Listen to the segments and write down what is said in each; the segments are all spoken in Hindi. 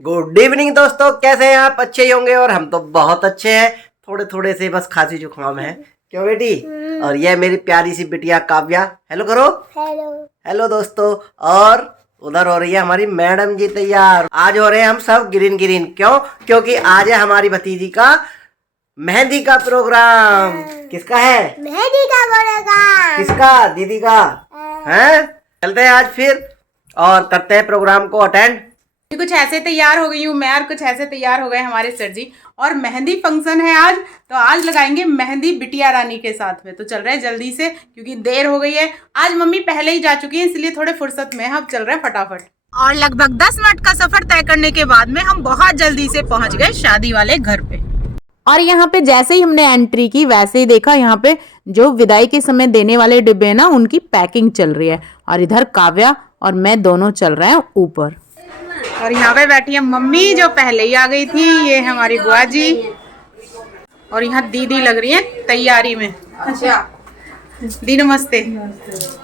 गुड इवनिंग दोस्तों, कैसे हैं आप? अच्छे ही होंगे और हम तो बहुत अच्छे हैं। थोड़े थोड़े से बस खांसी जुकाम है। क्यों बेटी? और ये मेरी प्यारी सी बिटिया काव्या। हेलो करो। हेलो। हेलो दोस्तों। और उधर हो रही है हमारी मैडम जी तैयार। आज हो रहे हैं हम सब ग्रीन ग्रीन। क्यों? क्योंकि आज है हमारी भतीजी का मेहंदी का प्रोग्राम। किसका है? मेहंदी का प्रोग्राम। किसका? दीदी का है। चलते हैं आज फिर और करते हैं प्रोग्राम को अटेंड। कुछ ऐसे तैयार हो गई हूँ मैं और कुछ ऐसे तैयार हो गए हमारे सर जी। और मेहंदी फंक्शन है आज, तो आज लगाएंगे मेहंदी बिटिया रानी के साथ में। तो चल रहे हैं जल्दी से क्योंकि देर हो गई है। आज मम्मी पहले ही जा चुकी है, इसलिए थोड़े फुर्सत में हम चल रहे हैं फटाफट। और लगभग 10 मिनट का सफर तय करने के बाद में हम बहुत जल्दी से पहुंच गए शादी वाले घर पे। और यहाँ पे जैसे ही हमने एंट्री की वैसे ही देखा यहाँ पे जो विदाई के समय देने वाले डिब्बे ना उनकी पैकिंग चल रही है। और इधर काव्या और मैं दोनों चल रहे हैं ऊपर। और यहाँ पे बैठी है मम्मी जो पहले ही आ गई थी। ये हमारी बुआ जी। और यहाँ दीदी लग रही है तैयारी में। अच्छा दी नमस्ते।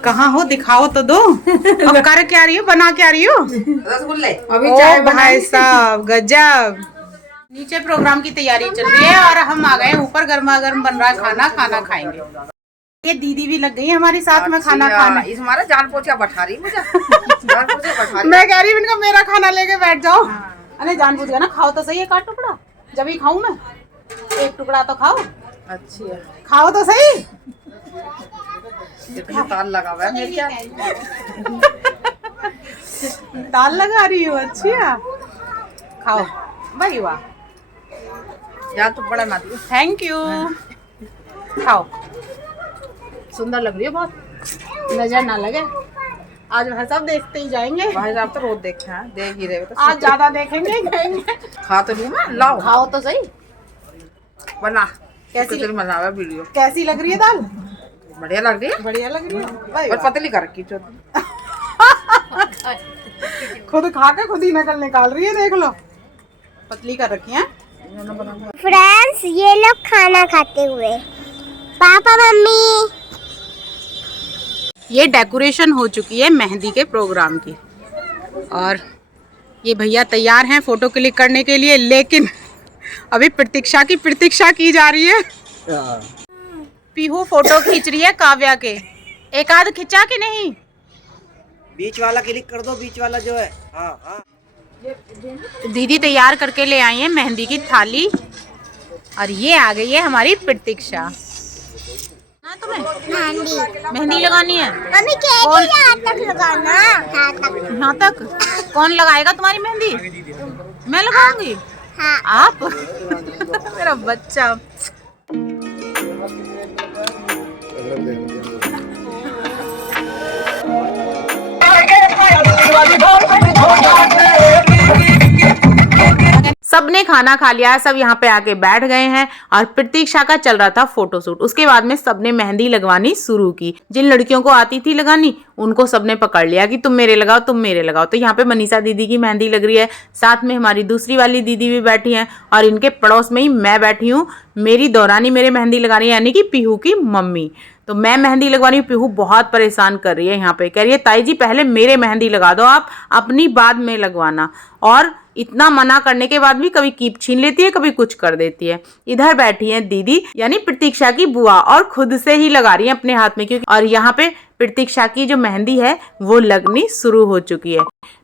कहाँ हो? दिखाओ तो दो। अब कर क्या रही हो? बना क्या रही हो? रसगुल्ले। अभी चाय भाई साहब गजब। नीचे प्रोग्राम की तैयारी चल रही है और हम आ गए ऊपर। गर्मा गर्म बन रहा है खाना, खाना खाएंगे। ये दीदी भी लग गई है हमारी साथ में खाना खाने। इस हमारा जान पोछा बैठा रही मुझे। जान पोछा बैठा रही। मैं कह रही हूँ इनका मेरा खाना लेके बैठ जाओ। अरे जान पूछ ना, खाओ तो सही एक आध टुकड़ा। जब ही खाऊं मैं, एक टुकड़ा तो खाओ। अच्छा खाओ तो सही। ताल लगा हुआ है मेरे क्या? दाल लगा रही हो? अच्छा खाओ भाई। वाह यार तो बड़ा ना दियो। Thank you. खाओ। सुंदर लग रही है बहुत। नजर ना लगे। आज भाई साहब देखते ही जाएंगे। भाई साहब तो रोज देखे हैं, देख ही रहे तो। आज ज्यादा देखेंगे खाएंगे। खा तो लूं मैं, लाओ खाओ तो सही। बना कैसी तेरी बनावा वीडियो। कैसी लग रही है दाल? बढ़िया लग रही है। बढ़िया लग रही है और पतली कर रखी चो। खुद खा के खुद ही नकल निकाल रही है। देख लो पतली कर रखी है। फ्रेंड्स ये लोग खाना खाते हुए, पापा मम्मी। ये डेकोरेशन हो चुकी है मेहंदी के प्रोग्राम की। और ये भैया तैयार हैं फोटो क्लिक करने के लिए, लेकिन अभी प्रतीक्षा की जा रही है। पीहू फोटो खींच रही है काव्या के। एक आध खिंचा कि नहीं? बीच वाला क्लिक कर दो, बीच वाला जो है। हाँ हाँ। दीदी तैयार करके ले आई है मेहंदी की थाली। और ये आ गई है हमारी प्रतीक्षा। हाँ तुम्हें मेहंदी लगानी है? मम्मी कह रही है यहाँ तक लगाना। यहाँ तक? कौन लगाएगा तुम्हारी मेहंदी? मैं लगाऊंगी। हाँ। आप? मेरा बच्चा। सबने खाना खा लिया है, सब यहाँ पे आके बैठ गए हैं और प्रतीक्षा का चल रहा था फोटोशूट। उसके बाद में सबने मेहंदी लगवानी शुरू की। जिन लड़कियों को आती थी लगानी उनको सबने पकड़ लिया कि तुम मेरे लगाओ, तुम मेरे लगाओ। तो यहाँ पे मनीषा दीदी की मेहंदी लग रही है, साथ में हमारी दूसरी वाली दीदी भी बैठी हैं और इनके पड़ोस में ही मैं बैठी हूँ। मेरी दौरानी मेरे मेहंदी लगा रही है, यानी कि पीहू की मम्मी। तो मैं मेहंदी लगवा रही हूँ। पीहू बहुत परेशान कर रही है। यहाँ पे कह रही है ताई जी पहले मेरे मेहंदी लगा दो, आप अपनी बाद में लगवाना। और इतना मना करने के बाद भी कभी कीप छीन लेती है, कभी कुछ कर देती है। इधर बैठी है दीदी यानी प्रतीक्षा की बुआ और खुद से ही लगा रही है अपने हाथ में, क्योंकि और यहाँ पे प्रतीक्षा की जो मेहंदी है वो लगनी शुरू हो चुकी है।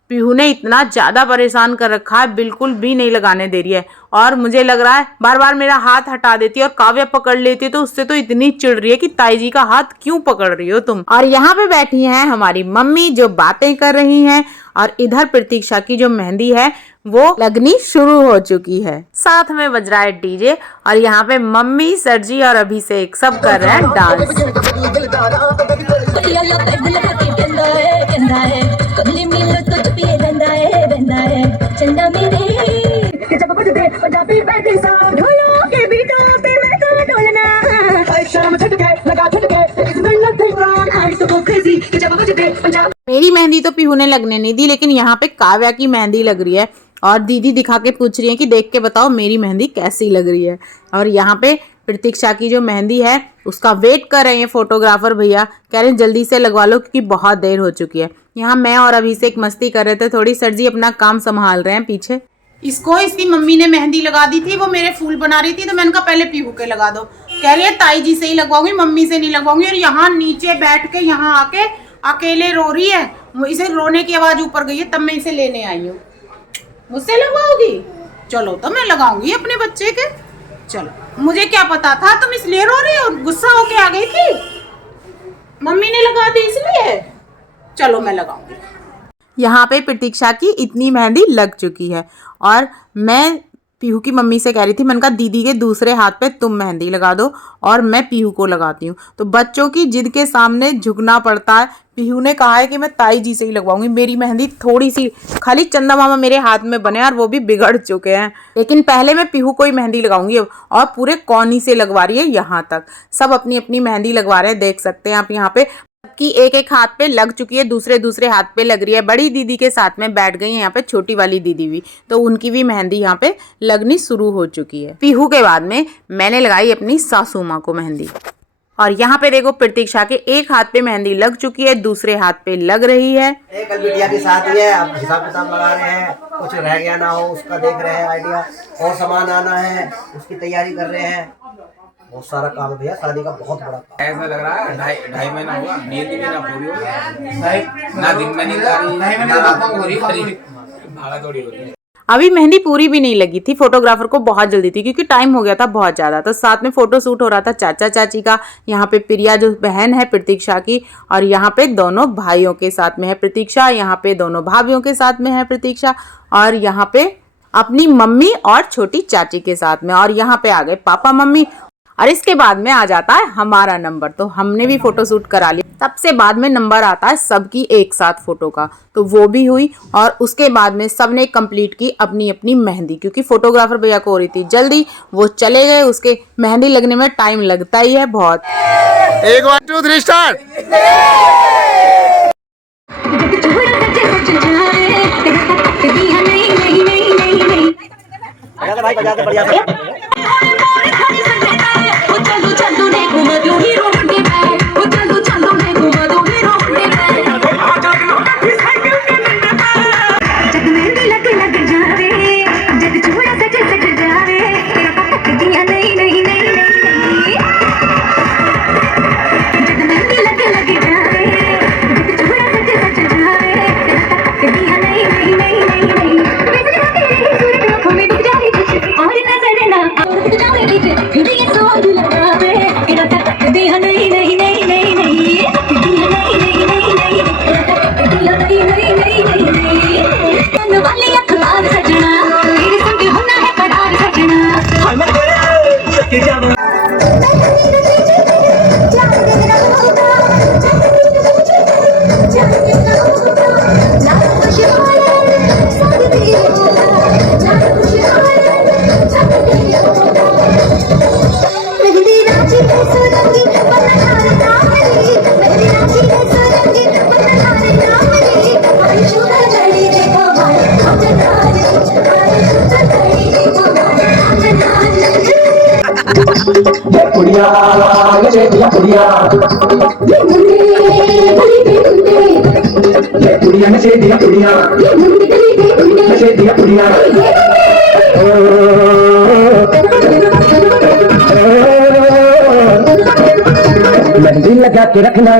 पीहू ने इतना ज्यादा परेशान कर रखा है, बिल्कुल भी नहीं लगाने दे रही है। और मुझे लग रहा है बार बार मेरा हाथ हटा देती है और काव्या पकड़ लेती है, तो उससे तो इतनी चिढ़ रही है कि ताई जी का हाथ क्यों पकड़ रही हो तुम। और यहाँ पे बैठी हैं हमारी मम्मी जो बातें कर रही हैं। और इधर प्रतीक्षा की जो मेहंदी है वो लगनी शुरू हो चुकी है। साथ में बज रहा है डीजे और यहाँ पे मम्मी, सर जी और अभिषेक सब कर रहे हैं डांस। मेरी मेहंदी तो पीहू ने लगने नहीं दी, लेकिन यहाँ पे काव्या की मेहंदी लग रही है और दीदी दिखा के पूछ रही है कि देख के बताओ मेरी मेहंदी कैसी लग रही है। और यहाँ पे प्रतीक्षा की जो मेहंदी है उसका वेट कर रहे हैं फोटोग्राफर भैया, कह रहे हैं जल्दी से लगवा लो क्योंकि बहुत देर हो चुकी है। यहाँ मैं और अभिषेक मस्ती कर रहे थे थोड़ी, सर जी अपना काम संभाल रहे हैं पीछे। इसको इसकी मम्मी ने मेहंदी लगा दी थी, वो मेरे फूल बना रही थी तो मैंने कहा पहले पीहू के लगा दो। कह रही है ताई जी से ही लगवाऊंगी, मम्मी से नहीं लगवाऊंगी। और यहाँ नीचे बैठ के यहाँ आके अकेले रो रही है, इसे रोने की आवाज ऊपर गई है, तब मैं इसे लेने आई हूँ। मुझसे लगवाओगी? चलो तो मैं लगाऊंगी अपने बच्चे के। चलो, मुझे क्या पता था तुम इसलिए रो रही हो, गुस्सा होके आ गई थी, मम्मी ने लगा दी इसलिए। चलो मैं लगाऊंगी। यहाँ पे प्रतीक्षा की इतनी मेहंदी लग चुकी है और मैं पीहू की मम्मी से कह रही थी, मैंने कहा दीदी के दूसरे हाथ पे तुम मेहंदी लगा दो और मैं पीहू को लगाती हूँ। तो बच्चों की जिद के सामने झुकना पड़ता है। पीहू ने कहा है कि मैं ताई जी से ही लगवाऊंगी। मेरी मेहंदी थोड़ी सी खाली चंदा मामा मेरे हाथ में बने और वो भी बिगड़ चुके हैं, लेकिन पहले मैं पीहू को ही मेहंदी लगाऊंगी अब। और पूरे कोनी से लगवा रही है, यहाँ तक सब अपनी अपनी मेहंदी लगवा रहे हैं। देख सकते हैं आप यहाँ पे सबकी एक एक हाथ पे लग चुकी है, दूसरे दूसरे हाथ पे लग रही है। बड़ी दीदी के साथ में बैठ गई है यहाँ पे छोटी वाली दीदी भी, तो उनकी भी मेहंदी यहाँ पे लगनी शुरू हो चुकी है। पीहू के बाद में मैंने लगाई अपनी सासू माँ को मेहंदी। और यहाँ पे देखो प्रतीक्षा के एक हाथ पे मेहंदी लग चुकी है, दूसरे हाथ पे लग रही है। कल बिटिया की शादी है, अब हिसाब किताब लगा रहे हैं, कुछ रह गया ना हो उसका देख रहे हैं आइडिया, और सामान आना है उसकी तैयारी कर रहे हैं। बहुत सारा काम है भैया, शादी का बहुत बड़ा काम। ऐसा लग रहा है ढाई महीना हुआ, नींद भी ना पूरी हो, ना दिन में नींद आ रही, भागा दौड़ी हो रही है। अभी मेहंदी पूरी भी नहीं लगी थी, फोटोग्राफर को बहुत जल्दी थी क्योंकि टाइम हो गया था बहुत ज्यादा। तो साथ में फोटो शूट हो रहा था चाचा चाची का। यहाँ पे प्रिया जो बहन है प्रतीक्षा की, और यहाँ पे दोनों भाइयों के साथ में है प्रतीक्षा, यहाँ पे दोनों भाभियों के साथ में है प्रतीक्षा, और यहाँ पे अपनी मम्मी और छोटी चाची के साथ में, और यहाँ पे आ गए पापा मम्मी। और इसके बाद में आ जाता है हमारा नंबर, तो हमने भी फोटो शूट करा लिया। सबसे बाद में नंबर आता है सबकी एक साथ फोटो का, तो वो भी हुई। और उसके बाद में सबने कंप्लीट की अपनी अपनी मेहंदी, क्योंकि फोटोग्राफर भैया को हो रही थी जल्दी, वो चले गए। उसके मेहंदी लगने में टाइम लगता ही है बहुत। 1 2 3 स्टार्ट। भाई बजा दे बढ़िया से। मेहंदी लगा के रखना,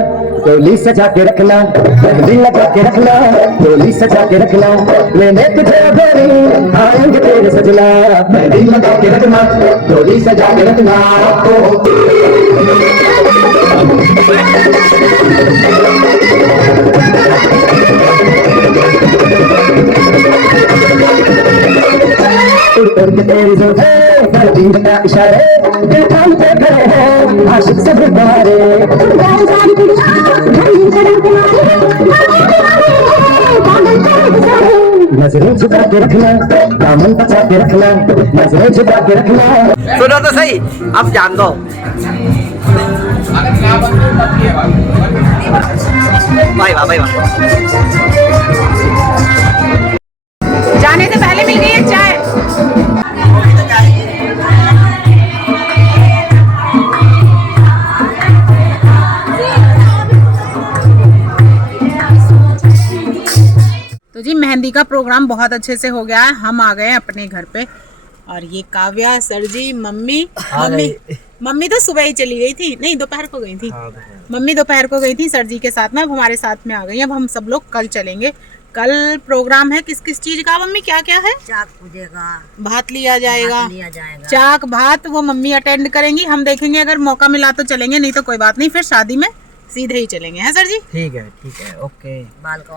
डोली सजा के रखना, मेहंदी लगा के रखना, डोली सजा के रखना, मैंने तुझे गोरी आएंगे तेरे सजना। मेहंदी लगा के रखना, डोली सजा के रखना। उड़ के तेरी ज़ुल्फ़ें कर दी बता इशारे, दिल थाम के खड़े हैं आशिक सब बारे। नजरें झुका के रखना, दामन बचा के रखना, नजरें झुका के रखना। सुनो तो सही, अब जान दो। भाई वाह भाई वाह। जाने से पहले मिल गई है चाय। तो जी मेहंदी का प्रोग्राम बहुत अच्छे से हो गया है। हम आ गए अपने घर पे और ये काव्या, सर जी, मम्मी मम्मी तो सुबह ही चली गई थी, नहीं दोपहर को गई थी। मम्मी दोपहर को गई थी सर जी के साथ में, अब हमारे साथ में आ गई। अब हम सब लोग कल चलेंगे। कल प्रोग्राम है किस किस चीज का मम्मी, क्या क्या है? चाक पूजेगा, भात लिया जाएगा, लिया जाएगा। चाक भात वो मम्मी अटेंड करेंगी। हम देखेंगे अगर मौका मिला तो चलेंगे, नहीं तो कोई बात नहीं, फिर शादी में सीधे ही चलेंगे, हैं सर जी? ठीक है ओके। बाल का